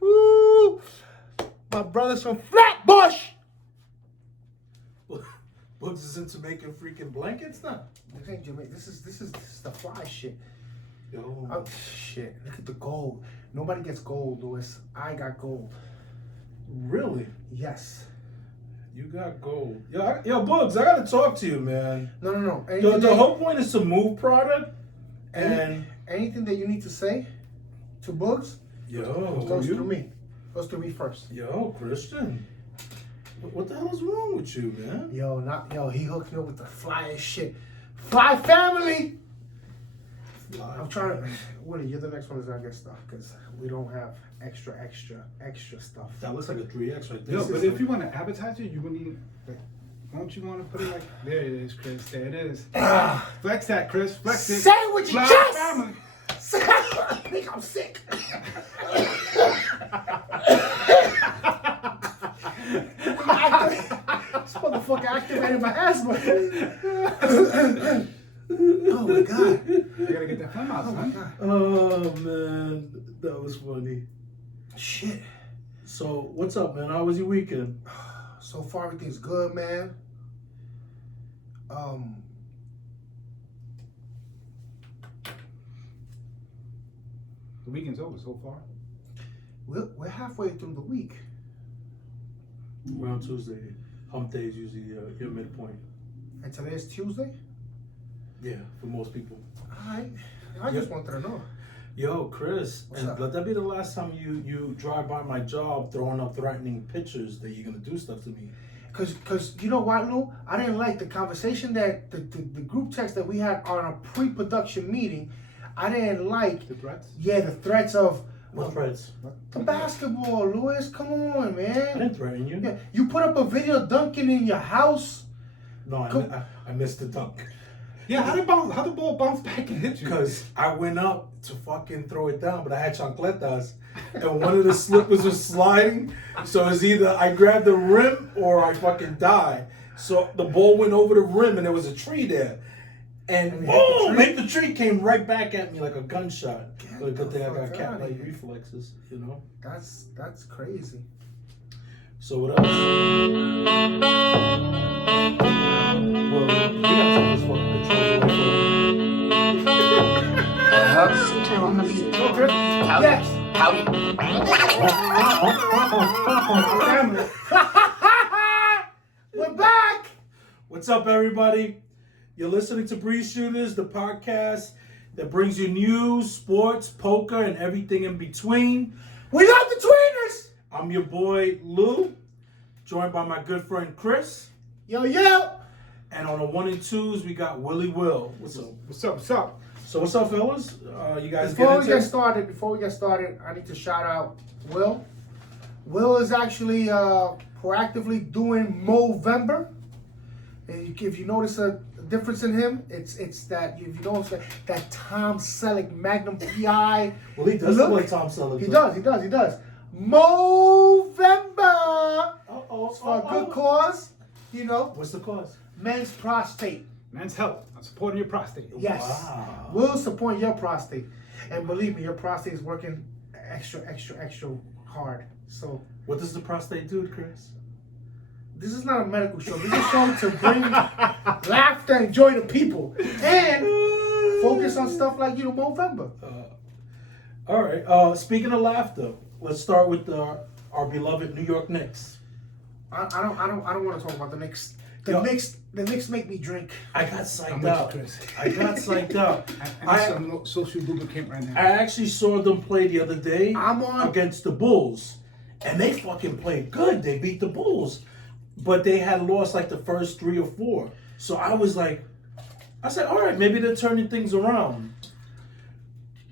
Woo! My brother's from Flatbush. Bugs is into making freaking blankets now. This ain't Jamaica. This is the fly shit. Yo. Shit. Look at the gold. Nobody gets gold, Louis. I got gold. Really? Yes. You got gold. Yo, Bugs, I gotta talk to you, man. No. The whole point is to move product, and anything that you need to say to Bugs, goes through me. Goes through me first. Yo, Christian. What the hell is wrong with you, man? He hooked me up with the flyest shit. Fly family! I'm trying to. Woody, you're the next one that's gonna get stuff because we don't have extra stuff. That looks like a 3X right there. Yo, but if you want to advertise it, you wouldn't even. Don't you want to put it like. There it is, Chris. There it is. Flex that, Chris. Flex it. Say it with your Fly chest! family. I think I'm sick. This motherfucker activated my asthma. Oh my god. You gotta get that phlegm out, son. Oh man, that was funny. Shit. So what's up, man? How was your weekend? So far everything's good, man. The weekend's over so far. We're halfway through the week. Around Tuesday. Hump day is usually your midpoint. And today is Tuesday? Yeah, for most people. Alright. I just wanted to know. Yo, Chris, What's and up? let that be the last time you drive by my job throwing up threatening pictures that you're gonna do stuff to me. Cause you know what, Lou? I didn't like the conversation that the group text that we had on a pre-production meeting. I didn't like The threats? Yeah, the threats of What threats? the basketball, Louis. Come on, I man. didn't threaten you. Yeah, you put up a video dunking in your house. No, I missed the dunk. Yeah, how the ball bounce back and hit you? Because I went up to fucking throw it down, but I had chancletas, and one of the slippers was sliding. So it's either I grabbed the rim or I fucking die. So the ball went over the rim, and there was a tree there. And boom! The tree came right back at me like a gunshot. But a good thing I got cat-like reflexes, you know? That's crazy. So what else? Well, you gotta take this fucking controls away Turn on the beat. Yes. We're back. What's up, everybody? You're listening to Breeze Shooters, the podcast that brings you news, sports, poker, and everything in between. We love the tweeners. I'm your boy, Lou, joined by my good friend, Chris. Yo. And on the 1 and 2s, we got Willie Will. What's up? What's up? So what's up, fellas? You guys Before we into get started, I need to shout out Will. Will is actually proactively doing Movember. And if you notice a difference in him, it's that if you notice that Tom Selleck Magnum PI. Well, he does look like Tom Selleck. He does. Movember. Uh-oh. It's for a good cause, you know. What's the cause? Men's prostate. Men's health. I'm supporting your prostate. Yes. Wow. We'll support your prostate. And believe me, your prostate is working extra hard. So What does the prostate do, Chris? this is not a medical show. This is a show to bring laughter and joy to people. And focus on stuff like, Movember. All right. Speaking of laughter, let's start with our beloved New York Knicks. I don't want to talk about the Knicks. The Knicks make me drink. I got psyched with out. you, Chris. I got psyched out. I need some social lubricant right now. I actually saw them play the other day I'm on- against the Bulls, and they fucking played good. They beat the Bulls, but they had lost like the first 3 or 4. So I said, all right, maybe they're turning things around.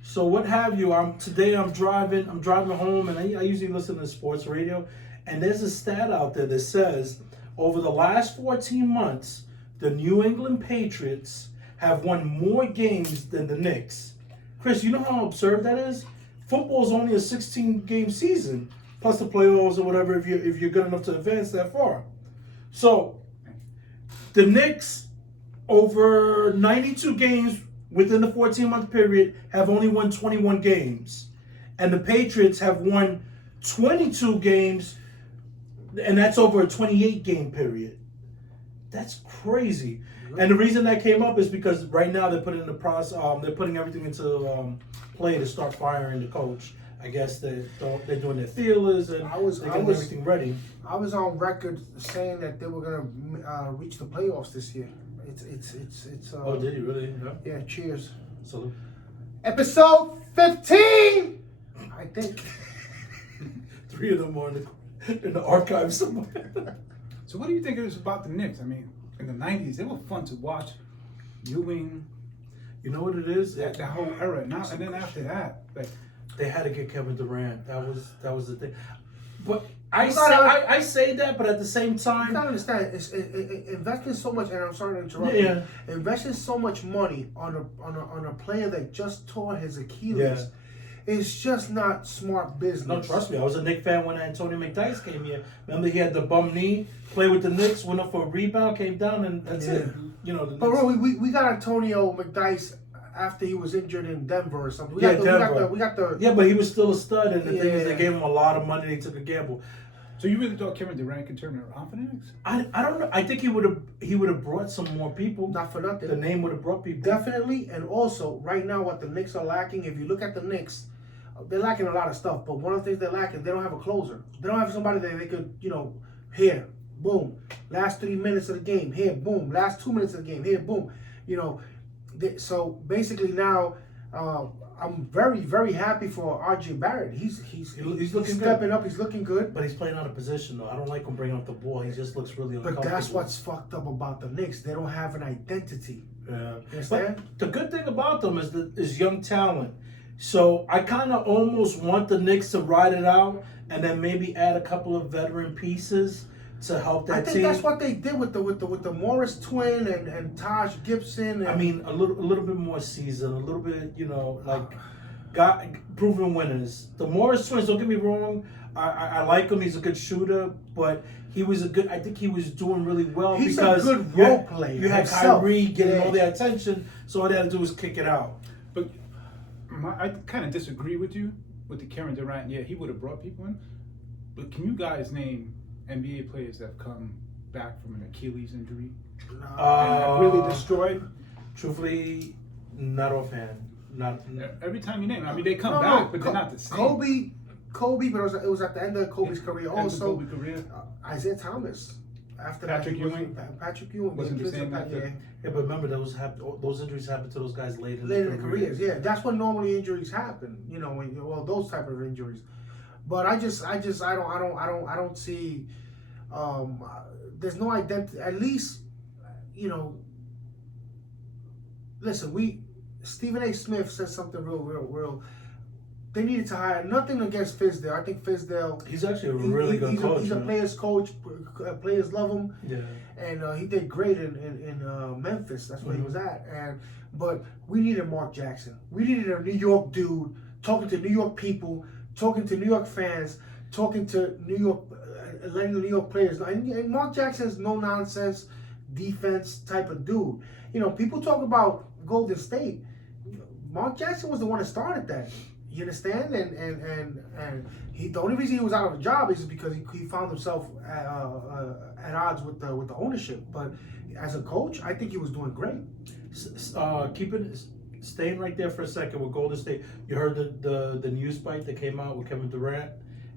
So what have you? Today I'm driving home, and I usually listen to sports radio, and there's a stat out there that says over the last 14 months, the New England Patriots have won more games than the Knicks. Chris, you know how absurd that is? Football's only a 16-game season. plus the playoffs or whatever if you're good enough to advance that far. So the Knicks over 92 games within the 14-month period have only won 21 games, and the Patriots have won 22 games, and that's over a 28-game period. That's crazy. And the reason that came up is because right now they're putting they're putting everything into play to start firing the coach. I guess they're doing their feelers and they're getting everything ready. I was on record saying that they were gonna reach the playoffs this year. It's. Oh, did you really? Yeah. Cheers. Salute. Episode 15. I think. 3 of them are in the archive somewhere. So what do you think it is about the Knicks? I mean, in the 90s, they were fun to watch. Ewing, You know what it is? that whole era. Now and then after that, like They had to get Kevin Durant. That was the thing. But I say that, but at the same You time, gotta understand, investing so much, and I'm sorry to interrupt Yeah. you. Investing so much money on a player that just tore his Achilles, it's just not smart business. no, trust me, I was a Knicks fan when Antonio McDyess came here. Remember, he had the bum knee, played with the Knicks, went up for a rebound, came down, and that's it. You know, the But Knicks. bro, we got Antonio McDyess after he was injured in Denver or something. We got the Yeah, but he was still a stud, and the thing is, Yeah. they gave him a lot of money. They took a gamble. so you really thought Kevin Durant could turn it around for the Knicks? I don't know. I think he would have brought some more people. not for nothing. The name would have brought people. Definitely, and also right now, what the Knicks are lacking. If you look at the Knicks, they're lacking a lot of stuff. But one of the things they're lacking, they don't have a closer. They don't have somebody that they could, here, boom, last 3 minutes of the game, here, boom, last 2 minutes of the game, here, boom, So basically now, I'm very, very happy for RJ Barrett. He's looking stepping good. up. He's looking good. But he's playing out of position, though. I don't like him bringing up the ball. He just looks really uncomfortable. But that's what's fucked up about the Knicks. They don't have an identity. Yeah. You understand? But the good thing about them is young talent. So I kind of almost want the Knicks to ride it out and then maybe add a couple of veteran pieces to help that I think team. that's what they did with the Morris twin and Taj Gibson. And, I mean, a little bit more seasoned, a little bit, got proven winners. The Morris twins, don't get me wrong, I like him. He's a good shooter, but I think he was doing really well he's because a good role player. You had himself. Kyrie getting Yeah. all the attention, so all they had to do was kick it out. But I kind of disagree with you with the Kevin Durant. Yeah, he would have brought people in. But can you guys name NBA players that have come back from an Achilles injury and have really destroyed? Truthfully, not offhand. Not. Every time you name it, I mean, they come back, but they're not the same. Kobe, but it was at the end of Kobe's career. Also, Kobe career. Isaiah Thomas. After Patrick that, Ewing? Patrick Ewing Wasn't the yeah, same yeah. after? Yeah, but remember those injuries happen to those guys later in Later their in careers, yeah. That's when normally injuries happen. Those type of injuries. But I don't see. There's no identity. At least, listen. Stephen A. Smith said something real. They needed to hire. Nothing against Fizdale. I think Fizdale. He's actually a really good coach. He's a player's coach. Players love him. Yeah. And he did great in Memphis. That's where he was at. But we needed Mark Jackson. We needed a New York dude talking to New York people, talking to New York fans, talking to New York, letting the New York players know. And Mark Jackson's no nonsense defense type of dude. People talk about Golden State. Mark Jackson was the one that started that. You understand? And the only reason he was out of a job is because he found himself at odds with the ownership. But as a coach, I think he was doing great. Staying right there for a second with Golden State. You heard the news bite that came out with Kevin Durant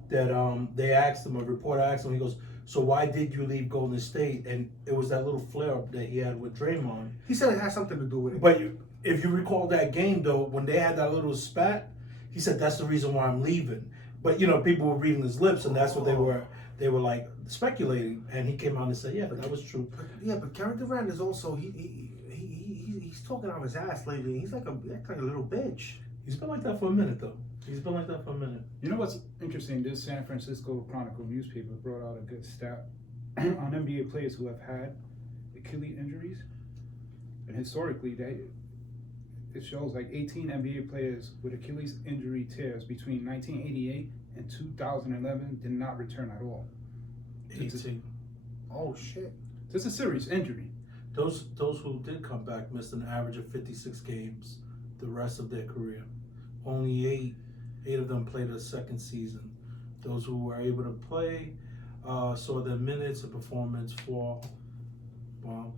that they asked him, a reporter asked him, he goes, "So why did you leave Golden State?" And it was that little flare up that he had with Draymond. He said it had something to do with it. But if you recall that game though, when they had that little spat, he said that's the reason why I'm leaving. But people were reading his lips, and that's what they were like speculating. And he came out and said, "Yeah, that was true." But Kevin Durant is also he's talking out his ass lately. He's like a little bitch. He's been like that for a minute though. He's been like that for a minute. You know what's interesting? This San Francisco Chronicle newspaper brought out a good stat on NBA players who have had Achilles injuries, and historically, it shows like 18 NBA players with Achilles injury tears between 1988 in 2011 did not return at all. 18. Oh shit. This is a serious injury. Those who did come back missed an average of 56 games the rest of their career. Only eight of them played a second season. Those who were able to play saw their minutes and performance fall. Wow.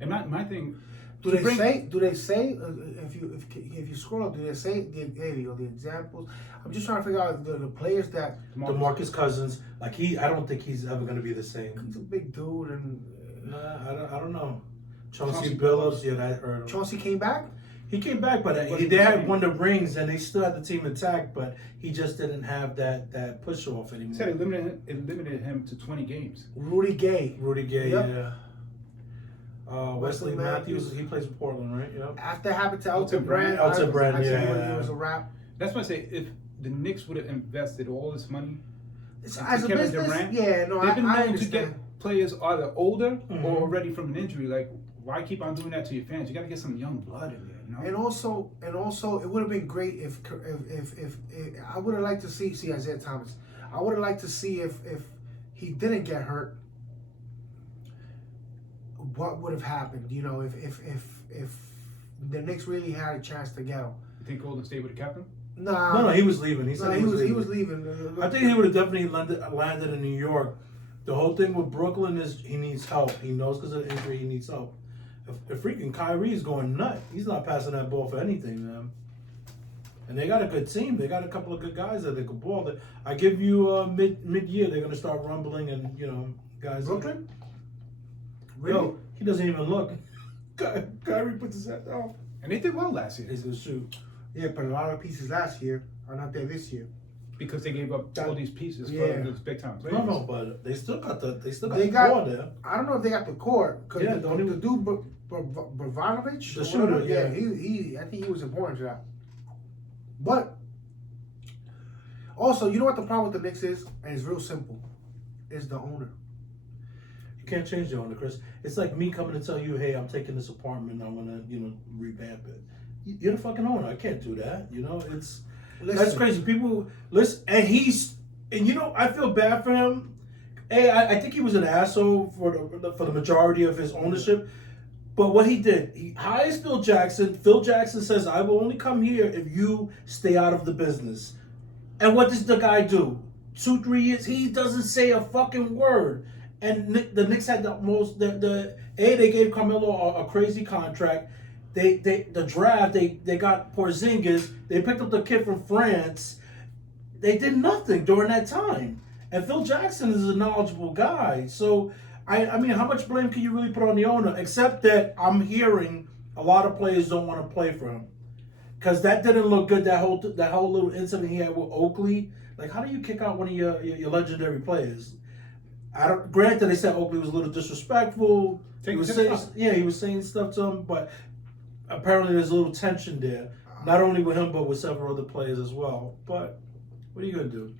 And my thing. Do they say if you scroll up, do they say the examples? I'm just trying to figure out the players that DeMarcus Cousins, like I don't think he's ever gonna be the same. he's a big dude and I don't know. Chauncey Billups, yeah, that hurt him. Chauncey came back. He came back, but they had won the rings and they still had the team intact, but he just didn't have that push off anymore. He said it limited him to 20 games. Rudy Gay, yep. Yeah. Wesley Matthews, he plays for Portland, right? Yep. After it happened to Elton Brand. Brand, yeah. It was a wrap. That's why I say if the Knicks would have invested all this money As a business, Durant, yeah, no, they've been I known to understand. get players either older or ready from an injury. Like, why keep on doing that to your fans? You got to get some young blood in there, you know. And also, it would have been great if I would have liked to see Isaiah Thomas. I would have liked to see if he didn't get hurt, what would have happened? You know, if the Knicks really had a chance to get him. You think Golden State would have kept him? No, he was leaving. He said he was leaving. I think he would have definitely landed in New York. The whole thing with Brooklyn is he needs help. He knows because of the injury he needs help. If freaking Kyrie's going nuts, he's not passing that ball for anything, man. And they got a good team. They got a couple of good guys that they could ball. I give you mid-year, they're going to start rumbling and, guys. Brooklyn? Really? Yo, he doesn't even look. Kyrie puts his head down. And they did well last year. He's going to shoot. Yeah, but a lot of pieces last year are not there this year. Because they gave up all these pieces for those big time players. No, but they still got the core there. I don't know if they got the core. Yeah, the dude Bogdanovic, the shooter, yeah. He I think he was important to that. But also, you know what the problem with the Knicks is, and it's real simple, is the owner. You can't change the owner, Chris. It's like me coming to tell you, hey, I'm taking this apartment, I want to, revamp it. You're the fucking owner. I can't do that. That's crazy. People listen, and I feel bad for him. Hey, I think he was an asshole for the majority of his ownership. But what he did, he hires Phil Jackson. Phil Jackson says, I will only come here if you stay out of the business. And what does the guy do? 2-3 years, he doesn't say a fucking word. And the Knicks had the most, they gave Carmelo a crazy contract. The draft, they got Porzingis. They picked up the kid from France. They did nothing during that time. And Phil Jackson is a knowledgeable guy. So, I mean, how much blame can you really put on the owner? Except that I'm hearing a lot of players don't want to play for him. Because that didn't look good, that whole little incident he had with Oakley. Like, how do you kick out one of your legendary players? Granted, they said Oakley was a little disrespectful. He was saying stuff to him, but apparently there's a little tension there. Not only with him, but with several other players as well. But what are you going to do?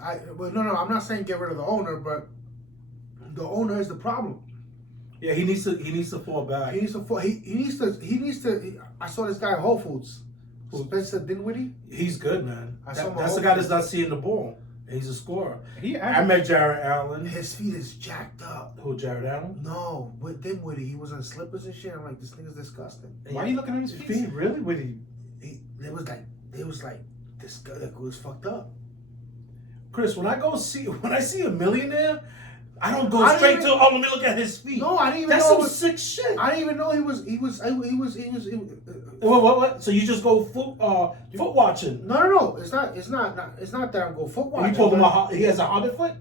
I'm not saying get rid of the owner, but the owner is the problem. Yeah, he needs to fall back. He needs to. I saw this guy at Whole Foods, Spencer Dinwiddie. He's good, man. That's the guy that's not seeing the ball. He's a scorer. I met Jared Allen. His feet is jacked up. Who, Jared Allen? No, with Dinwiddie, he was on slippers and shit. I'm like, this nigga's disgusting. Why are you looking at his feet? Really? It was like this guy was fucked up. Chris, when I see a millionaire, I don't go straight to let me look at his feet. No, I didn't even know. That's some sick shit. I didn't even know he was. What? So you just go foot watching? No. It's not that I'm go foot watching. You told him he has a hobbit foot?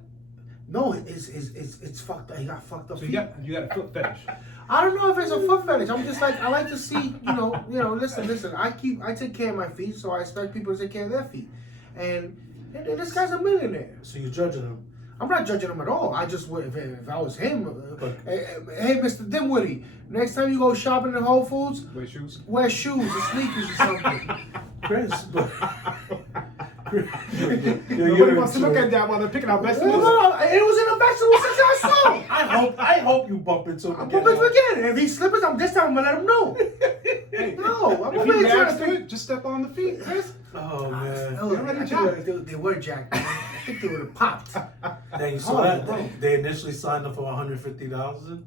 No, it's fucked up. He got fucked up. So you got a foot fetish. I don't know if it's a foot fetish. I'm just like, I like to see, listen. I take care of my feet, so I expect people to take care of their feet. And this guy's a millionaire. So you're judging him? I'm not judging him at all. I just would, if I was him, hey, Mr. Dinwiddie, next time you go shopping at Whole Foods, wear shoes or sneakers or something. Chris, nobody wants to look at that while they're picking out vegetables. No, it was in a vegetable section. I saw him. I hope you bump into him. I'll bump into him again. If he slippers, this time I'm gonna let him know. Hey, No, I'm if not he trying reacts to to it, just step on the feet, Chris. Oh man. They were jacked. I think they would have popped. Dang, so Oh, that bro. they initially signed him for $150,000,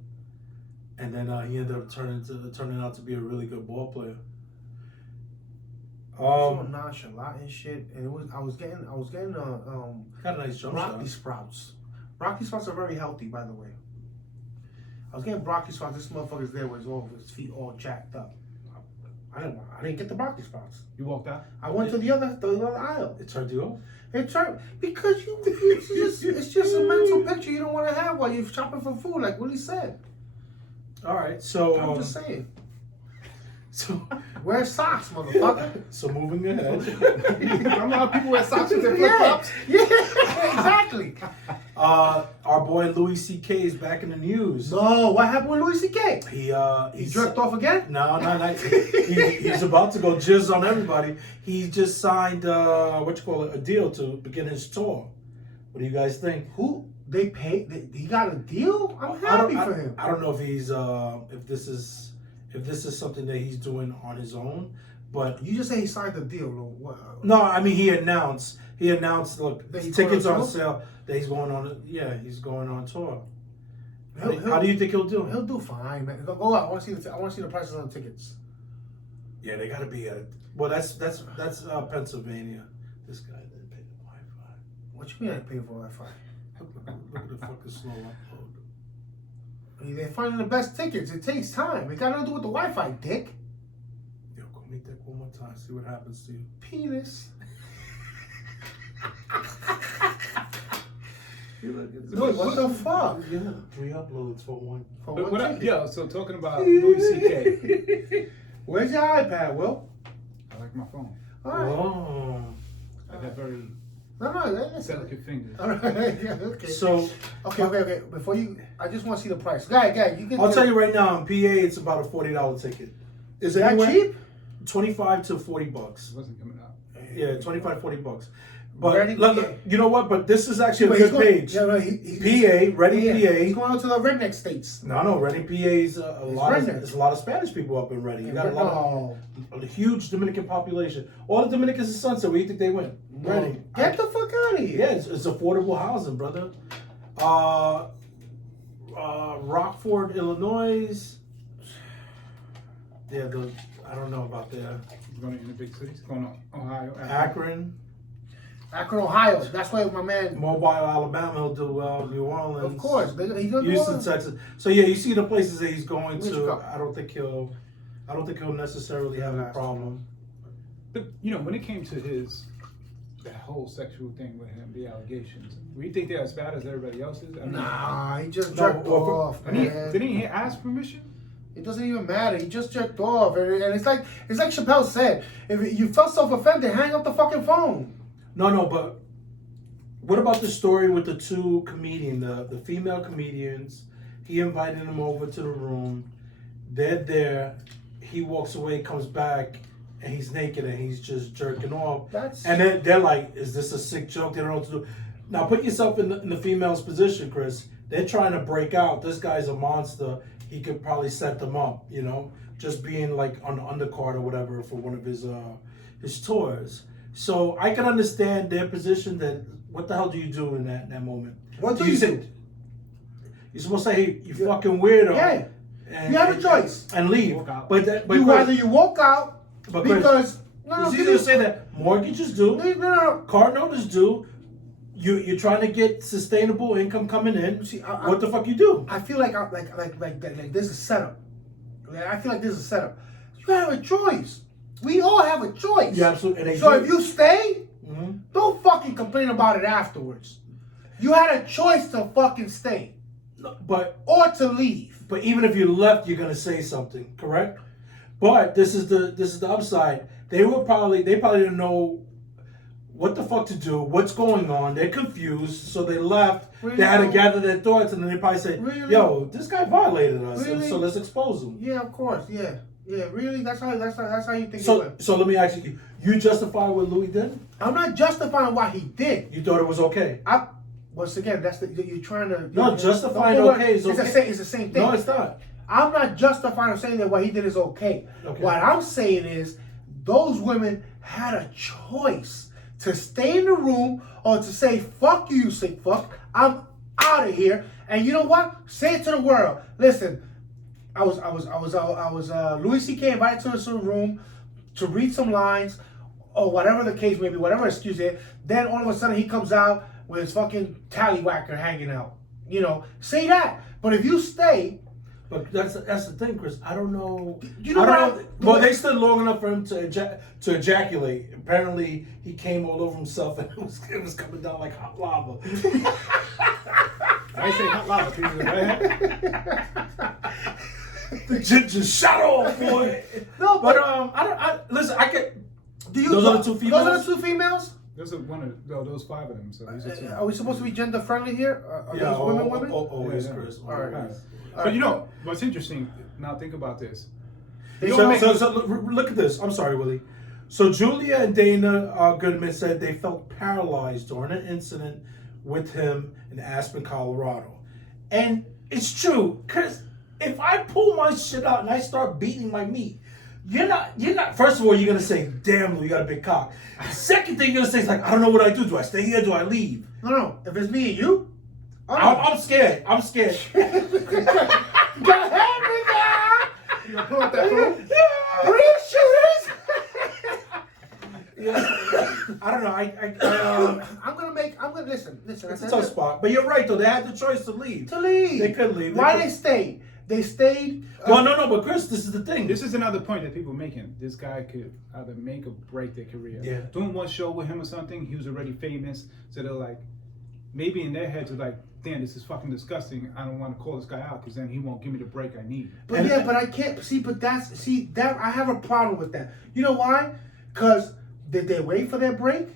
and then he ended up turning out to be a really good ball player. So nonchalant and shit, and I was getting Got a nice jump broccoli shot. sprouts. Broccoli sprouts are very healthy, by the way. I was getting broccoli sprouts. This motherfucker's there with his feet all jacked up. I didn't get the broccoli sprouts. You walked out. I went to the other aisle. It turned you off. It turned because it's just a mental picture you don't want to have while you're shopping for food, like Willie said. All right, so I'm just saying. so Wear socks, motherfucker. so moving ahead. I'm not people wear socks with their flip Yeah, flops. yeah, exactly. Our boy Louis C.K. is back in the news. No, what happened with Louis C.K.? He Jerked off again? No. He's about to go jizz on everybody. He just signed a deal to begin his tour. What do you guys think? Who they paid? He got a deal. I'm happy for him. I don't know if he's if this is something that he's doing on his own, but You just say he signed the deal. What? no, I mean he announced. Look, That he's tickets going on on tour? sale. That he's going on. Yeah, he's going on tour. He'll- How do you think he'll do? He'll do fine, man. Go out. I want to see the prices on the tickets. Yeah, they got to be at. Well, that's Pennsylvania. This guy didn't pay the Wi-Fi. What you mean I pay for Wi-Fi? Look at the fucking slow upload. I mean, they're finding the best tickets. It takes time. It got nothing to do with the Wi-Fi, dick. Yo, go meet that one more time. See what happens to you. Penis. What the fuck? Yeah, 3 uploads for one. For But one what up? ticket. Yo, so talking about Louis C.K. Where's your iPad, Will? I like my phone. All right. Oh. I have very No, that's delicate fingers. All right. Yeah, okay. So Okay. Before you, I just want to see the price. Guy, you can. I'll tell you right now, in PA, it's about a $40 ticket. Is that cheap? $25 to $40. It wasn't coming out. Yeah, $25, $40. But Ready, look, PA. you know what? But this is actually Wait, a he's good going- page. Yeah, right. PA, Reading, He's PA. going out to the redneck states. No, Reading, PA is a lot. redneck. There's a lot of Spanish people up in Reading. You got a huge Dominican population. All the Dominicans in Sunset. Where do you think they went? Reading. Get the fuck out of here. Yeah, it's affordable housing, brother. Rockford, Illinois. Yeah, I don't know about there. Going in the big cities. Going to Ohio. Akron, Akron, Ohio. That's why my man. Mobile, Alabama. He'll do well. New Orleans, Of course, he's gonna do Houston, well. Texas. So yeah, you see the places that he's going Where'd you to. go? I don't think he'll necessarily have a problem. But when it came to that whole sexual thing with him, the allegations, do you think they're as bad as everybody else's? I mean, Nah, he just No, jerked well, off, man. didn't he ask permission? It doesn't even matter. He just jerked off, and it's like Chappelle said. If you felt self-offended, hang up the fucking phone. No, but what about the story with the two comedians, the female comedians? He invited them over to the room. They're there. He walks away, comes back, and he's naked and he's just jerking off. And they're like, "Is this a sick joke?" They don't know what to do. Now put yourself in the female's position, Chris. They're trying to break out. This guy's a monster. He could probably set them up, just being like on the undercard or whatever for one of his tours. So I can understand their position. That what the hell do you do in that moment? What do you do? You're supposed to say, "Hey, you fucking weirdo." Yeah. And, You have a choice. and leave. Walk out. But Either you walk out But Chris, because it's easy to say that mortgages do, No. car notice do. You're trying to get sustainable income coming in. See, What the fuck you do? I feel like there's a setup. I feel like there's a setup. You have a choice. We all have a choice. Yeah, absolutely. And they So do. if you stay, Mhm. don't fucking complain about it afterwards. You had a choice to fucking stay But or to leave. even if you left, you're gonna say something, correct? But this is the upside. They probably didn't know what the fuck to do, what's going on. They're confused, so they left. Really? They had to gather their thoughts, and then they probably say, Really? "Yo, this guy violated us, and Really? so let's expose him." Yeah, of course. Yeah. Really? That's how you think it So went. let me ask you: you justify what Louis did? I'm not justifying what he did. You thought it was okay? Once again, you're trying to. No, justifying okay is okay. It's the same thing. No, it's not. I'm not justifying or saying that what he did is okay. What I'm saying is those women had a choice to stay in the room or to say, fuck you, you sick fuck. I'm out of here. And you know what? Say it to the world. Listen, I was Louis C.K. invited to this room to read some lines or whatever the case may be, whatever excuse it. Then all of a sudden he comes out with his fucking tallywhacker hanging out. You know, say that. But if you stay, but that's the thing, Chris. I don't know. You know I don't what? know. Well, they stood long enough for him to ejaculate. Apparently, he came all over himself, and it was coming down like hot lava. I say hot lava, people. The ginger shot off, boy. No, but I listen. I can. Those are the two females. Those are the two females. Those are those 5 of them. So these are 2. Are we supposed to be gender friendly here? Are those women? Always, Chris. All right. So you know what's interesting? Now think about this. So look at this. I'm sorry, Willie. So Julia and Dana Goodman said they felt paralyzed during an incident with him in Aspen, Colorado, and it's true. Cause if I pull my shit out and I start beating my meat, you're not. First of all, you're gonna say, "Damn, Lou, you got a big cock." Second thing you're gonna say is like, "I don't know what I do. Do I stay here? Do I leave?" No. If it's me and you, I'm scared. I'm scared. Go ahead, nigga. You gonna pull out that phone? Bring your shooters. Yeah. I don't know. I'm gonna listen. It's a tough spot, but you're right though. They had the choice to leave. They could leave. Why they stayed? They stayed. Well, no. But Chris, this is the thing. This is another point that people are making. This guy could either make or break their career. Yeah. Doing one show with him or something, he was already famous, so they're like, maybe in their heads are like, damn, this is fucking disgusting. I don't want to call this guy out because then he won't give me the break I need. But but I can't see. But that I have a problem with that. You know why? Because did they wait for their break?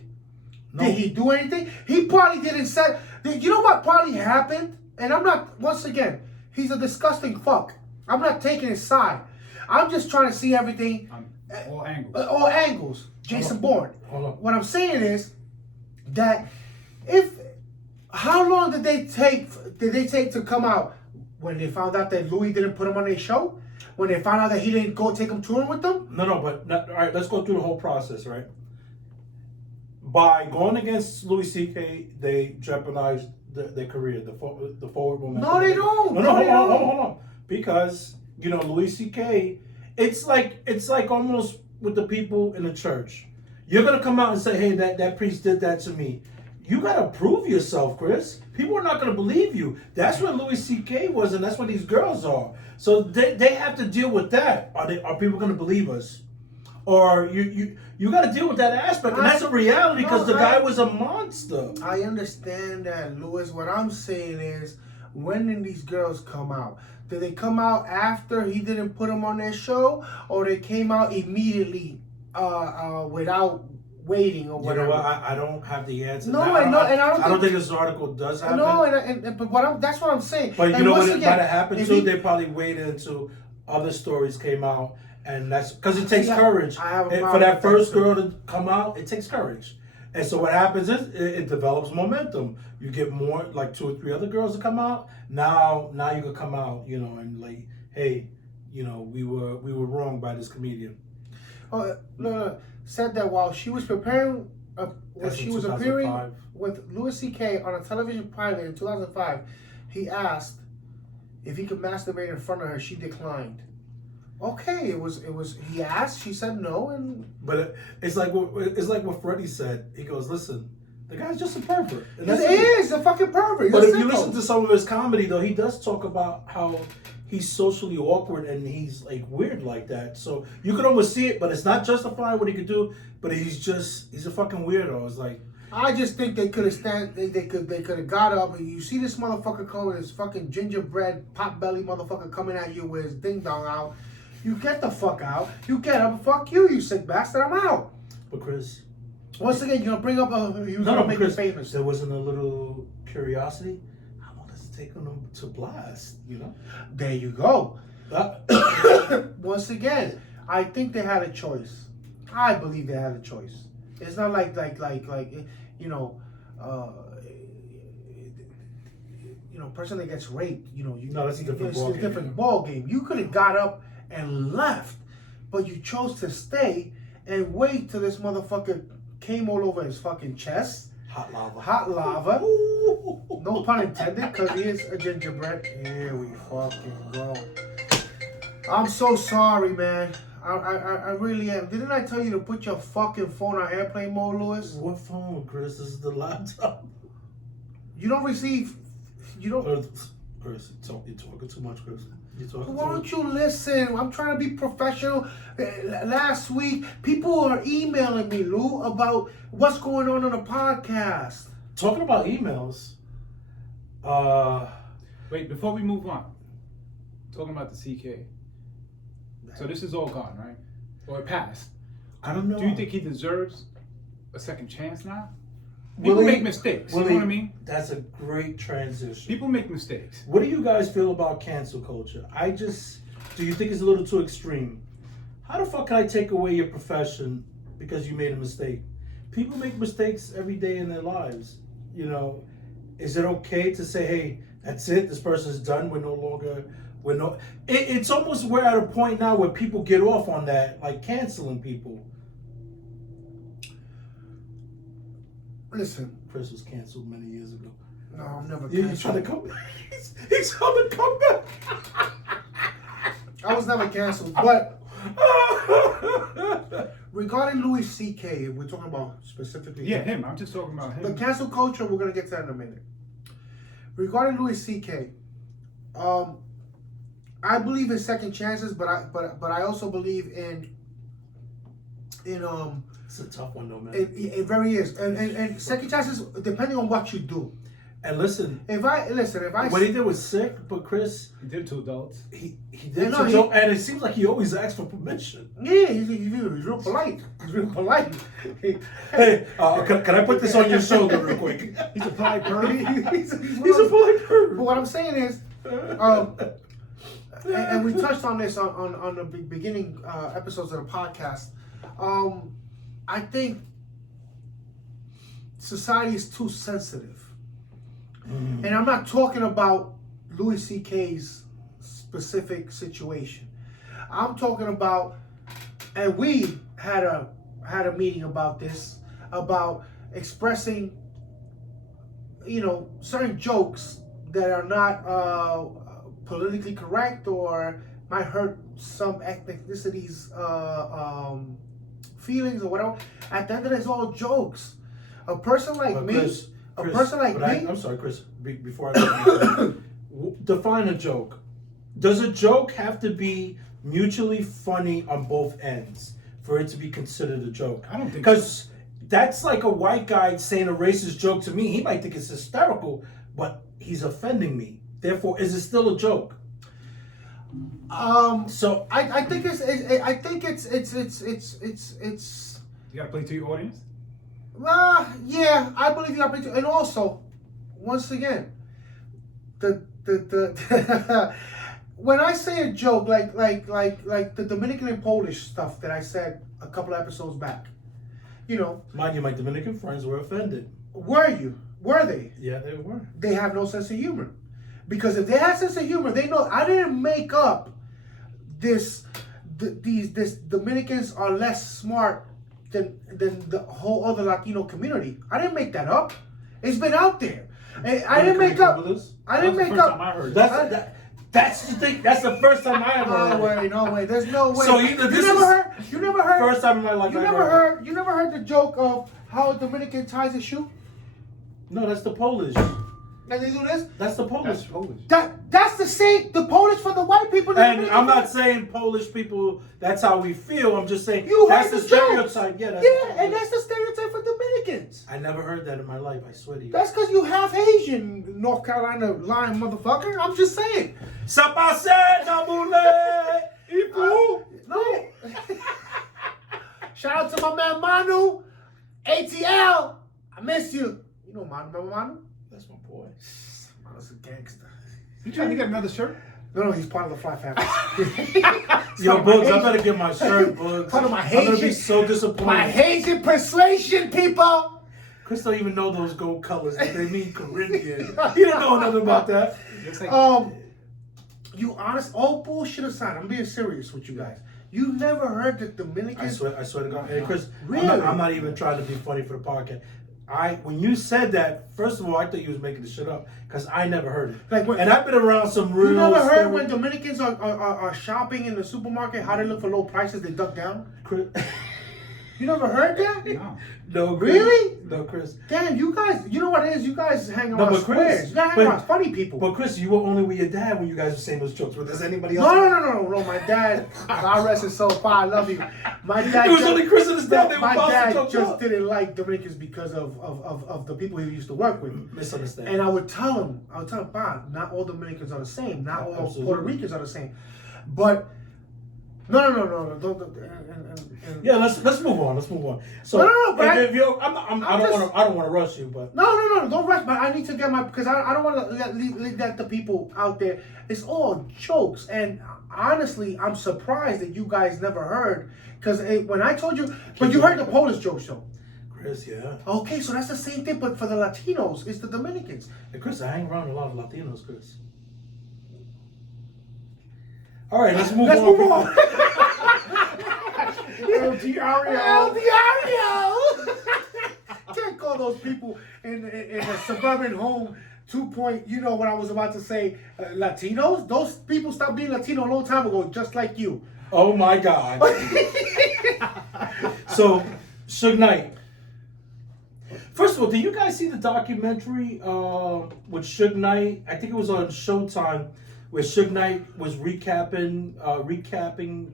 No. Did he do anything? He probably didn't say. You know what probably happened? And I'm not. Once again, he's a disgusting fuck. I'm not taking his side. I'm just trying to see everything. All angles. All angles. Jason Bourne. Hold on. What I'm saying is that how long did they take to come out when they found out that Louis didn't put him on their show? When they found out that he didn't go take him touring with them? No, but all right. Let's go through the whole process, right? By going against Louis C.K., they jeopardized their career, the forward momentum. No, they don't. No, hold on. Because Louis C.K., it's like almost with the people in the church. You're gonna come out and say, "Hey, that priest did that to me." You gotta prove yourself, Chris. People are not gonna believe you. That's what Louis C.K. was, and that's what these girls are. So they have to deal with that. Are people gonna believe us? Or you got to deal with that aspect, and that's a reality because the guy was a monster. I understand that, Louis. What I'm saying is, when did these girls come out? Did they come out after he didn't put them on their show, or they came out immediately without waiting or whatever? You know what? I don't have the answer. No, I don't think this article does have No, it. but that's what I'm saying. But you know what might have happened too? He, they probably waited until other stories came out. And that's because it takes courage. For that first girl to come out, it takes courage. And so what happens is it develops momentum. You get more, like 2 or 3 other girls to come out. Now you can come out, and like, hey, we were wrong by this comedian. Oh no. Said that while she was preparing, she was appearing with Louis C.K. on a television pilot in 2005, he asked if he could masturbate in front of her. She declined. Okay, it was. He asked. She said no, But it's like what Freddie said. He goes, "Listen, the guy's just a pervert." He is a fucking pervert. But if you listen to some of his comedy, though, he does talk about how he's socially awkward and he's like weird like that. So you could almost see it, but it's not justifying what he could do. But he's a fucking weirdo. It's like. I just think they could have They could have got up and you see this motherfucker coming, this fucking gingerbread pot belly motherfucker coming at you with his ding dong out. You get the fuck out. You get up. Fuck you, you sick bastard. I'm out. But Chris, once again, you're gonna bring up gonna make him famous. There wasn't a little curiosity. I want to take him to blast. There you go. Once again, I think they had a choice. I believe they had a choice. It's not person that gets raped, No, that's a different it's ball a game, different yeah. ball game. You could have got up and left, but you chose to stay and wait till this motherfucker came all over his fucking chest. Hot lava. Hot lava. No pun intended, because he is a gingerbread. Here we fucking go. I'm so sorry, man. I really am. Didn't I tell you to put your fucking phone on airplane mode, Lewis? What phone, Chris? This is the laptop. You don't receive. You don't. Chris, you're talking too much, Chris. You're talking Why too don't much. you listen? I'm trying to be professional. Last week, people are emailing me, Lou, about what's going on the podcast. Talking about emails. Wait, before we move on, talking about the CK. So this is all gone, right? Or it passed. I don't know. Do you think he deserves a second chance now? Will People he- make mistakes. will You know what I mean? That's a great transition. People make mistakes. What do you guys feel about cancel culture? Do you think it's a little too extreme? How the fuck can I take away your profession because you made a mistake? People make mistakes every day in their lives. Is it okay to say, hey, that's it, this person's done, it's almost we're at a point now where people get off on that, like canceling people. Listen, Chris was canceled many years ago. no, I'm never. He's trying to come back. He's trying to come back. I was never canceled, but regarding Louis C.K., we're talking about specifically. Yeah, him. I'm just talking about him. The cancel culture, we're gonna get to that in a minute. Regarding Louis C.K., I believe in second chances, but I also believe in It's a tough one though, man. it very is, and second chances depending on what you do. And listen, What he did was sick, but Chris, He did to adults. he did No, so, and it seems like he always asks for permission. Yeah, he's real polite. He's real polite. Hey, can I put this on your shoulder real quick? He's a polite person. he's He's a polite person. But what I'm saying is, and we touched on this on the beginning episodes of the podcast. I think society is too sensitive. And I'm not talking about Louis C.K.'s specific situation. I'm talking about, and we had a meeting about this, about expressing, certain jokes that are not politically correct or might hurt some ethnicities' feelings or whatever. At the end of it, it's all jokes. A person like me. Chris, A person like me. I'm sorry, Chris. Before I define a joke. Does a joke have to be mutually funny on both ends for it to be considered a joke? I don't think because that's like a white guy saying a racist joke to me. He might think it's hysterical, but he's offending me. Therefore, is it still a joke? So I think it's You gotta play to your audience. yeah, I believe you got to, and also, once again, the when I say a joke, like the Dominican and Polish stuff that I said a couple of episodes back, mind you, my Dominican friends were offended. Were they? Yeah, they were. They have no sense of humor, because if they had sense of humor, they know I didn't make up this. These Dominicans are less smart than the whole other Latino community. I didn't make that up. It's been out there. I didn't make up. I didn't make up. I heard That's the thing. That's the first time I ever heard. No way. There's no way. So either this You never heard. first time in my life You I never heard. You never heard the joke of how a Dominican ties his shoe. No, that's the Polish. And they do this. That's the Polish. That's Polish. That's the same. The Polish for the white people. the And Dominican I'm not for- saying Polish people, that's how we feel. I'm just saying You that's heard the the jokes. stereotype. Yeah, that's Yeah, and that's the stereotype for Dominicans. I never heard that in my life, I swear to you. That's because you half Asian, North Carolina lying motherfucker. I'm just saying. Ça passe, Nabule! No. Shout out to my man Manu, ATL. I miss you. You know Manu, remember Manu? That's my boy. Manu's a gangster. You trying to get another shirt? No, he's part of the Fly family. Yo, Bugs, I better get my shirt, Bugs. Part of my I'm gonna be Haitian, so disappointed. my Haitian persuasion, people. Chris don't even know those gold colors. They mean Caribbean. He don't know nothing about that. Looks like You honest, all bullshit aside, I'm being serious with you guys. You never heard the I Dominicans? swear to God. Hey, Chris, Really? I'm not even trying to be funny for the podcast. When you said that, first of all, I thought you was making the shit up because I never heard it. Like when, And I've been around some real. you never heard stories. when Dominicans are shopping in the supermarket, how they look for low prices, they duck down? Chris, You never heard that? no. no, Chris, Really? No, Chris. Damn, you guys, you know what it is? You guys hang No, around but Chris, squares. You guys hang around funny people. But Chris, you were only with your dad when you guys were saying those jokes. But there's anybody else? No. My dad, God rest his soul, I love you. My dad. It was only Chris and his dad. They were My bouncing dad jokes just up. didn't like Dominicans because of the people he used to work with. Misunderstand. And I would tell him, Bob, not all Dominicans are the same. Not all Absolutely. Puerto Ricans are the same. But no. Don't. Yeah, let's move on. Let's move on. So No, but if you, I don't want to rush you, but No, don't rush. But I need to get because I don't want to leave that to people out there. It's all jokes, and honestly, I'm surprised that you guys never heard. Because when I told you, but you heard the Polish jokes though. Chris, yeah. Okay, so that's the same thing, but for the Latinos, it's the Dominicans. Hey, Chris, I hang around a lot of Latinos, Chris. All right, let's move on. El Diario. Can't call those people in a suburban home 2 point. You know what I was about to say? Latinos. Those people stopped being Latino a long time ago, just like you. Oh my God. So, Suge Knight. First of all, did you guys see the documentary with Suge Knight? I think it was on Showtime, where Suge Knight was recapping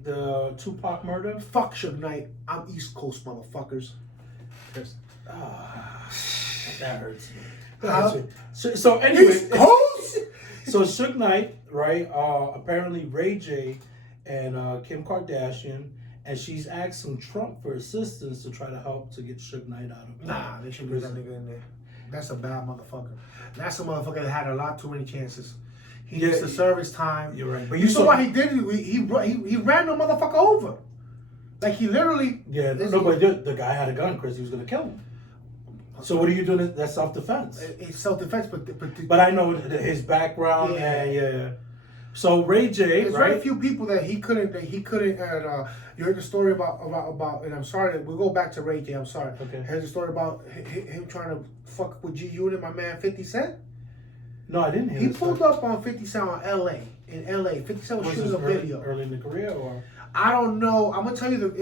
the Tupac murder. Fuck Suge Knight. I'm East Coast motherfuckers. Chris. That hurts. Huh? So anyway, East Coast. so Suge Knight, right? Apparently Ray J and Kim Kardashian, and she's asking Trump for assistance to try to help to get Suge Knight out of Nah, they should leave that nigga in there. That's a bad motherfucker. That's a motherfucker that had a lot too many chances. He needs to serve his time. You're right, but You saw what he did? He ran the motherfucker over. Like he literally. Yeah, but the guy had a gun, Chris. He was gonna kill him. So what are you doing? That's self-defense. It's self-defense, But I know his background, and yeah. So Ray J, there's right? very few people that he couldn't. You heard the story about, and I'm sorry. We'll go back to Ray J. I'm sorry. Okay. Heard the story about him trying to fuck with G Unit, my man 50 Cent. No, I didn't hear. He this pulled stuff. up on 50 Cent on L.A. In L.A. 50 Cent was shooting a early, video. early in the career, or I don't know. I'm gonna tell you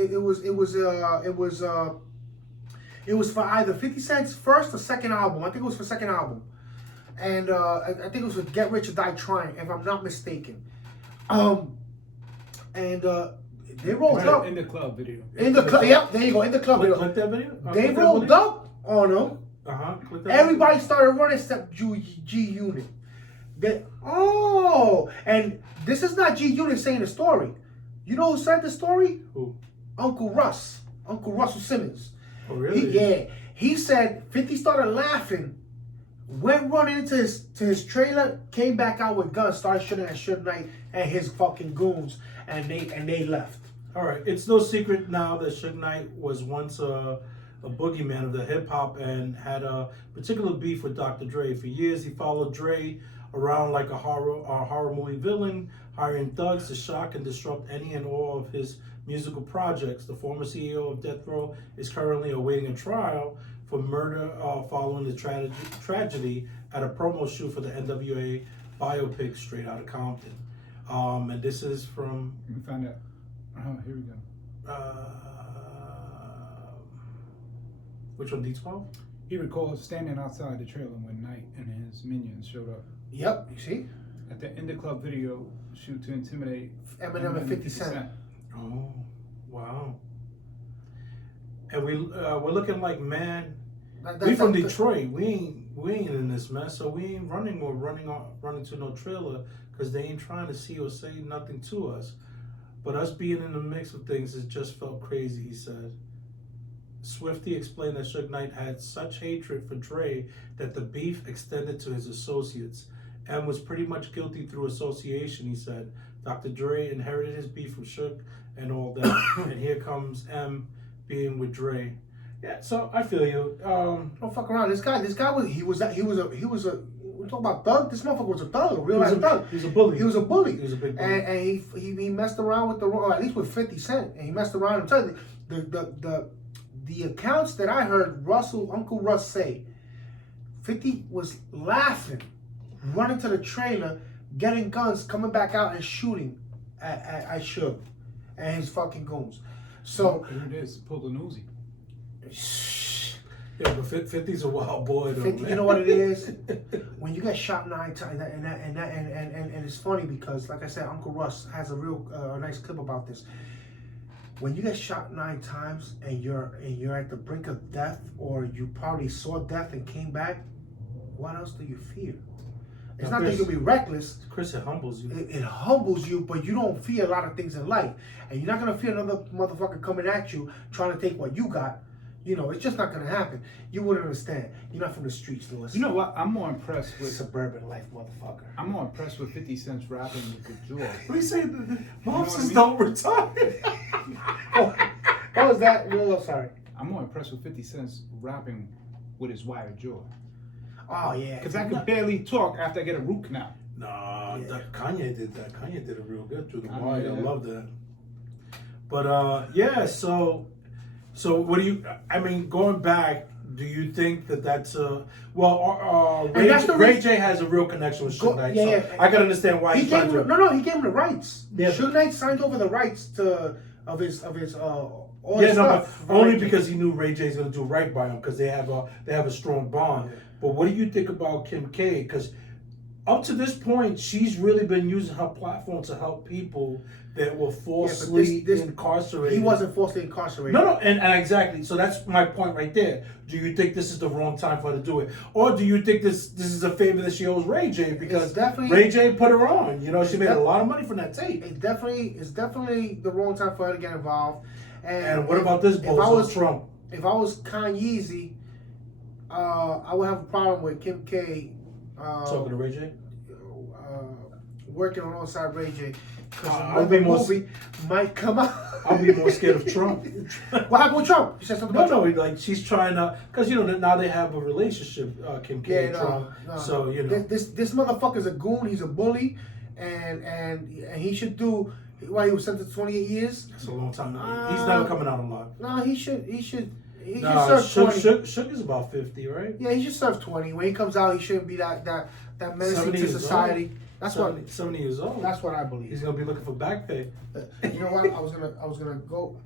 it was for either 50 Cent's first or second album. I think it was for second album, and I think it was for Get Rich or Die Trying, if I'm not mistaken. They rolled up In the club video. in the club. Yep, there you go. In the club video. click that video. They rolled up on him. Click that. Everybody started running except G Unit. And this is not G Unit saying the story. You know who said the story? Who? Uncle Russell Simmons. Oh really? He said 50 started laughing, went running into his trailer, came back out with guns, started shooting at Suge Knight and his fucking goons, and they left. All right, it's no secret now that Suge Knight was once a boogeyman of the hip hop and had a particular beef with Dr. Dre. For years, he followed Dre around like a horror movie villain, hiring thugs to shock and disrupt any and all of his musical projects. The former CEO of Death Row is currently awaiting a trial for murder following the tragedy at a promo shoot for the NWA biopic Straight Outta Compton. And this is from... We found out. Oh, here we go. Which one, D12? He recalls standing outside the trailer when Knight and his minions showed up. Yep, you see? At the end of club video shoot to intimidate Eminem and 50 Cent. Oh, wow. And we're looking like, man, we from Detroit. We ain't in this mess, so we ain't running to no trailer because they ain't trying to see or say nothing to us. But us being in the mix of things, it just felt crazy, he said. Swifty explained that Suge Knight had such hatred for Dre that the beef extended to his associates and was pretty much guilty through association, he said. Dr. Dre inherited his beef from Suge and all that. And here comes M being with Dre. Yeah, so I feel you. Don't fuck around. This guy was we talk about thug. This motherfucker was a thug, a real life thug. He was a bully. He was a bully. He was a big bully. And he messed around with or at least with 50 Cent, and he messed around. I'm telling you, the accounts that I heard Uncle Russ say, 50 was laughing, running to the trailer, getting guns, coming back out and shooting at Suge and his fucking goons. So here it is, pull the Uzi. Yeah, but 50's a wild boy, though. 50, man. you know what it is? When you get shot 9 times, and it's funny because, like I said, Uncle Russ has a real nice clip about this. When you get shot 9 times and you're at the brink of death, or you probably saw death and came back, what else do you fear? It's Now, not Chris, that you'll be reckless. Chris, it humbles you. It humbles you, but you don't fear a lot of things in life, and you're not gonna fear another motherfucker coming at you trying to take what you got. You know, it's just not gonna happen. You wouldn't understand. You're not from the streets, Lewis. You know what? I'm more impressed with Suburban life, motherfucker. I'm more impressed with 50 Cent's rapping with the jaw. What do you say? Mobsters I don't retire. What was that? No, sorry. I'm more impressed with 50 Cent's rapping with his wired jaw. Oh yeah. Because I could barely talk after I get a root canal. Nah, Kanye did that. Kanye did it real good through the Kanye, wire. yeah. I love that. But yeah, so what do you? I mean, going back, do you think that's a Ray J has a real connection with Suge Knight? Yeah, so yeah. I can understand why He gave him, he gave him the rights. Yeah. Suge Knight signed over the rights of his all Yeah, his no, stuff. but only because he knew Ray J's gonna do right by him because they have a strong bond. Yeah. But what do you think about Kim K? Because up to this point, she's really been using her platform to help people that were falsely incarcerated. He wasn't falsely incarcerated. No, and exactly. So that's my point right there. Do you think this is the wrong time for her to do it, or do you think this is a favor that she owes Ray J because Ray J put her on? You know, she made a lot of money from that tape. It's definitely the wrong time for her to get involved. And what about this bozo Trump? If I was Kanye, I would have a problem with Kim K. Talking to Ray J? Working alongside Ray J. I'll Because be the more movie might come out. I'll be more scared of Trump. What happened with Trump? You said something about Trump? like she's trying to, because now they have a relationship, Kim K and Trump. No. So this motherfucker's a goon. He's a bully, and he should do. Why he was sentenced to 28 years? That's a long time. He's never coming out alive. No, he should Nah, serve 20. Suge is about 50, right? Yeah, he should serve 20. When he comes out, he shouldn't be that menacing to society. That's 70 years old. That's what I believe. He's gonna be looking for back pay. You know what? I was gonna go.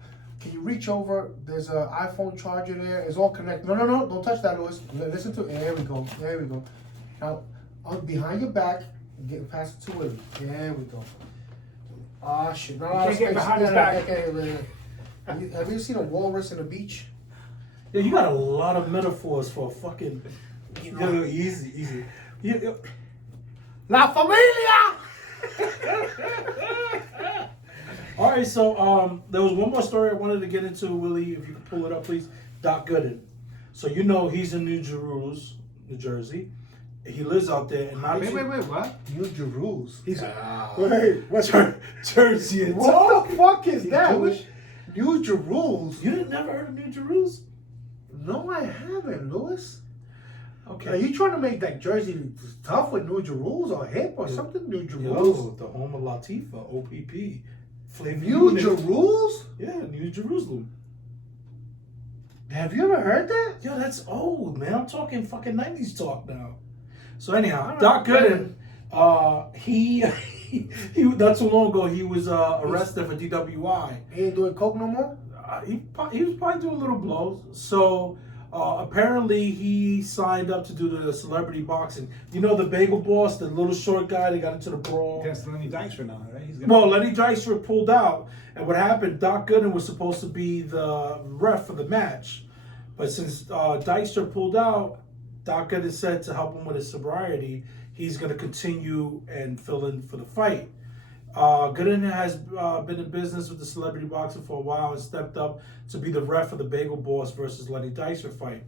Can you reach over? There's an iPhone charger there. It's all connected. No, don't touch that, Louis. Listen to it. There we go. Now, behind your back, get past it to Willie. There we go. Ah, shit. No, can't get behind his back. Have you seen a walrus in a beach? Yeah, you got a lot of metaphors for fucking. Easy. La familia. All right, so there was one more story I wanted to get into, Willie. If you could pull it up, please. Doc Gooden. So he's in New Jersey. He lives out there. And now Wait, what? New Jerusalem. He's Wait, what's Jersey? What the fuck is that? Jewish? New Jerusalem. You never heard of New Jerusalem? No, I haven't, Louis. Okay. Are you trying to make that Jersey tough with New Jerusalem or hip or something? New Jerusalem. The home of Latifah, OPP. Flavor New Unit. Jerusalem? Yeah, New Jerusalem. Have you ever heard that? Yo, that's old, man. I'm talking fucking 90s talk now. So anyhow, Doc Gooden, he not too long ago he was arrested for DWI. He ain't doing coke no more? He was probably doing little blows. So apparently he signed up to do the celebrity boxing. You know the bagel boss, the little short guy that got into the brawl? Against Lenny Dykstra now, right? Well, Lenny Dykstra pulled out. And what happened, Doc Gooden was supposed to be the ref for the match. But since Dykstra pulled out, Doc Gooden said to help him with his sobriety, he's going to continue and fill in for the fight. Gooden has been in business with the celebrity boxing for a while and stepped up to be the ref for the Bagel Boss versus Lenny Dykstra fight.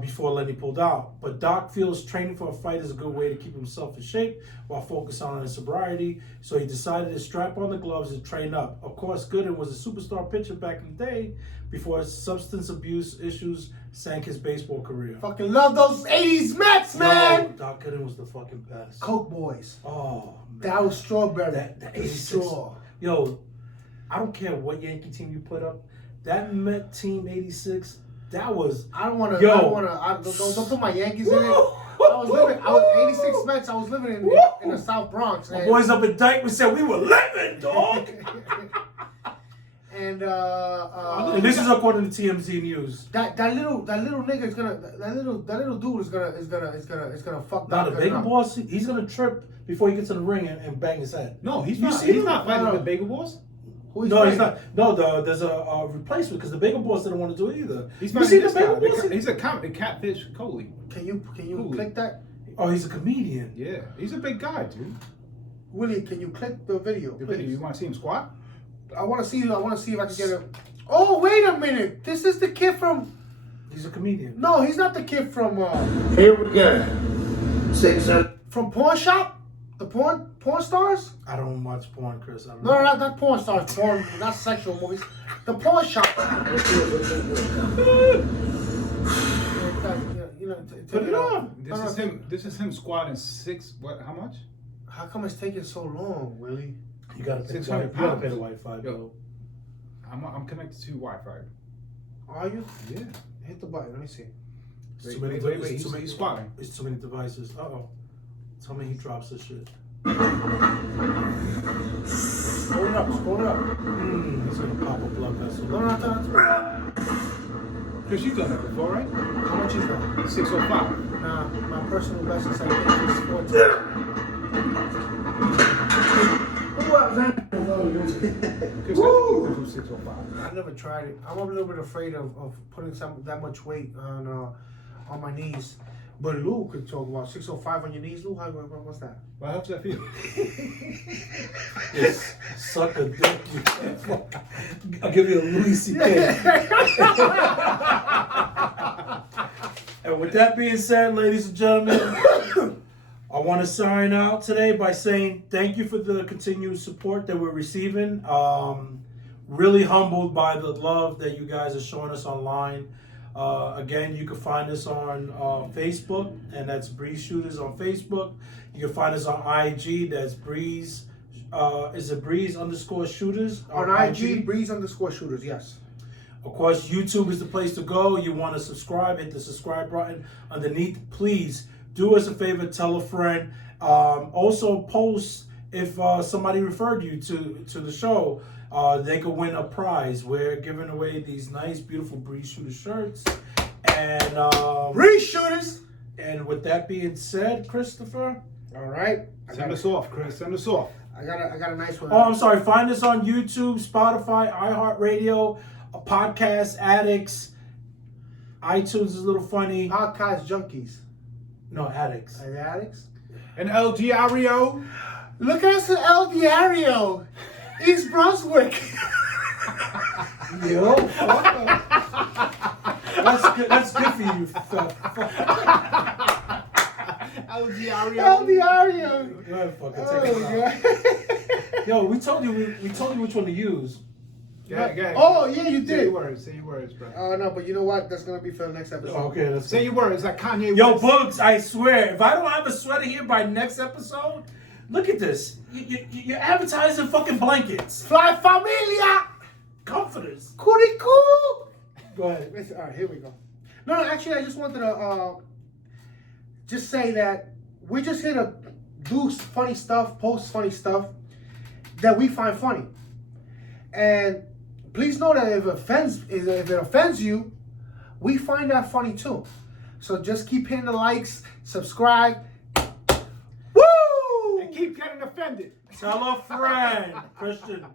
before Lenny pulled out. But Doc feels training for a fight is a good way to keep himself in shape while focusing on his sobriety. So he decided to strap on the gloves and train up. Of course, Gooden was a superstar pitcher back in the day before substance abuse issues sank his baseball career. Fucking love those 80s Mets, man. Yo, Doc Gooden was the fucking best. Coke Boys. Oh, man. That was strawberry. That The 86. straw. Yo, I don't care what Yankee team you put up. That Met team 86, that was. I don't want to. Yo. Don't put my Yankees in it. I was 86 Mets. I was living in the South Bronx. My boys up in Dykeman said we were living, dog. And And this is according to TMZ News. that little nigga is gonna that little dude is gonna fuck. Now the Doc bigger up. boss, he's gonna trip before he gets in the ring and bang his head. No, he's You not. see He's him? not fighting No. the Bagel Boss. Who is No, fighting? he's not. No, there's a replacement because the bigger boss didn't want to do it either. He's you fighting see the this bigger guy. boss? He's a catfish Coley. Can you Who? click that? Oh, he's a comedian. Yeah, he's a big guy, dude. Willie, can you click the video? The video. please? You want to see him squat? I want to see if I can get it. Oh, wait a minute! This is the kid from. He's a comedian. No, he's not the kid from. Here we go. 6 From Pawn Shop, the porn stars. I don't watch porn, Chris. I don't No, know. not porn stars. Porn, not sexual movies. The Pawn Shop. Put it on. This is him squatting 6. What? How much? How come it's taking so long, Willie? You gotta pay, 600 you gotta pay the pounds. Wi-Fi Yo. bill. I'm connected to Wi-Fi. Are you? Yeah. Hit the button. Let me see. It's too many. Wait. It's too many. He's squatting. It's too many devices. Tell me he drops this shit. Scroll it up. Scroll it up. He's gonna pop a blood vessel. No. Chris, you've done that before, right? How much is that? 605. Nah, my personal best is I think is 14. Chris, Woo! I think you can do 605. I never tried it. I'm a little bit afraid of putting that much weight on my knees. But Lou could talk about 605 on your knees. Lou, what's that? Well, how does that feel? Yes, suck a dick. I'll give you a Louis C.K. And with that being said, ladies and gentlemen, I want to sign out today by saying thank you for the continued support that we're receiving. Really humbled by the love that you guys are showing us online. Again, you can find us on Facebook, and that's Breeze Shooters on Facebook. You can find us on IG, that's Breeze. Is it Breeze_Shooters? On IG, Breeze_Shooters, yes. Of course, YouTube is the place to go. You want to subscribe, hit the subscribe button underneath. Please do us a favor, tell a friend. Also, post if somebody referred you to the show. They could win a prize. We're giving away these nice, beautiful Breeze Shooter shirts. And Breeze Shooters! And with that being said, Christopher. All right. Send us off, Chris. Send us off. I got a nice one. Oh, I'm sorry. Find us on YouTube, Spotify, iHeartRadio, Podcast Addicts. iTunes is a little funny. Podcast Junkies. No, Addicts. Are they addicts? And El Diario. Look at us at El Diario. East Brunswick. Yo, that's good for you. El Diario. El Diario. Go ahead, fucking Oh, take it out. God. Yo, we told you which one to use. Yeah. Oh, yeah, you Say did. your words. Say your words, bro. No, but you know what? That's going to be for the next episode. Okay, that's Say your words like Kanye Yo, West. Bugs, I swear, if I don't have a sweater here by next episode, look at this. You're advertising fucking blankets. Fly Familia. Comforters. Cootie cool. Go ahead. All right, here we go. No, actually, I just wanted to just say that we're just here to do funny stuff, post funny stuff that we find funny. And please know that if it offends you, we find that funny too. So just keep hitting the likes, subscribe. Woo! And keep getting offended. Tell a friend, Christian.